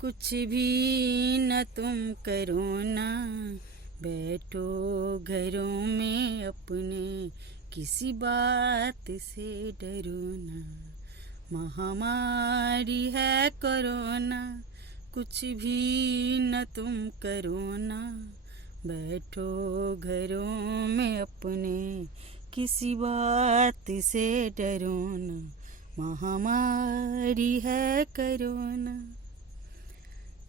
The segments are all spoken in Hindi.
कुछ भी न तुम करो ना, बैठो घरों में अपने, किसी बात से डरो ना। महामारी है कोरोना, कुछ भी न तुम करो ना, बैठो घरों में अपने, किसी बात से डरो ना। महामारी है कोरोना।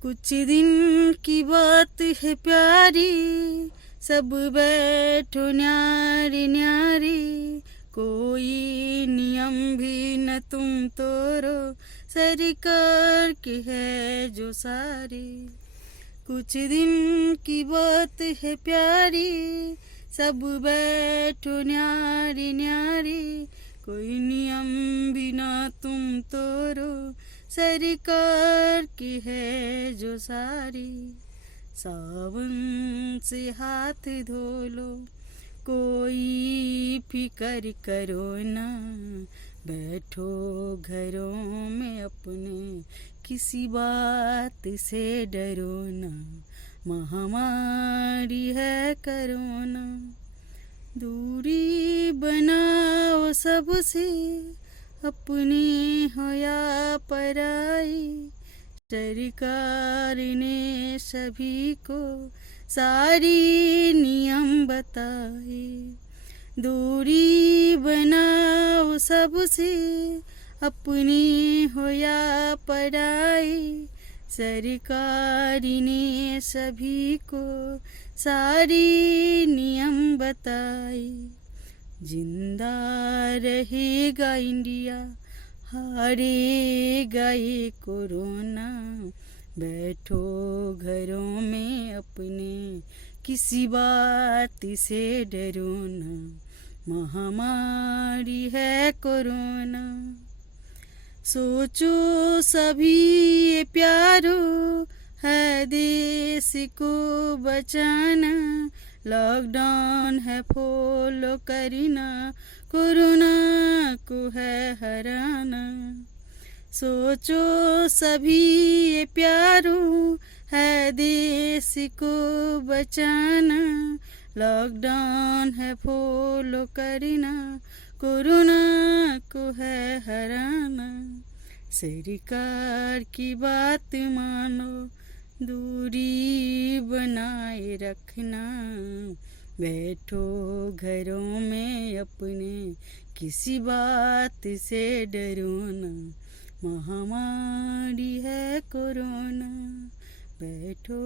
कुछ दिन की बात है प्यारी, सब बैठो न्यारी न्यारी, कोई नियम भी न तुम तोड़ो, सरकार की है जो सारी। कुछ दिन की बात है प्यारी, सब बैठो न्यारी न्यारी, कोई नियम भी न तुम तोड़ो, सरकार की है जो सारी। सावन से हाथ धो लो, कोई फिकर करो ना, बैठो घरों में अपने, किसी बात से डरो ना। महामारी है कोरोना। दूरी बनाओ सबसे, अपनी हो या पराई, सरकार ने सभी को सारी नियम बताए। दूरी बनाओ सबसे, अपनी हो या पराई, सरकार ने सभी को सारी नियम बताए। जिंदा रहेगा इंडिया, हारेगा ये कोरोना, बैठो घरों में अपने, किसी बात से डरो ना। महामारी है कोरोना। सोचो सभी ये प्यारो, है देश को बचाना, लॉकडाउन है फॉलो करना, कोरोना को है हराना। सोचो सभी ये प्यारो, है देश को बचाना, लॉकडाउन है फॉलो करना, कोरोना को है हराना। सरकार की बात मानो, दूरी बनाए रखना, बैठो घरों में अपने, किसी बात से डरो ना। महामारी है कोरोना, बैठो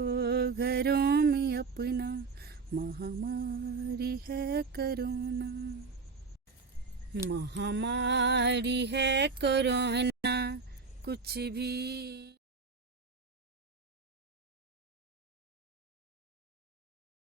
घरों में अपना, महामारी है कोरोना। महामारी है कोरोना, कुछ भी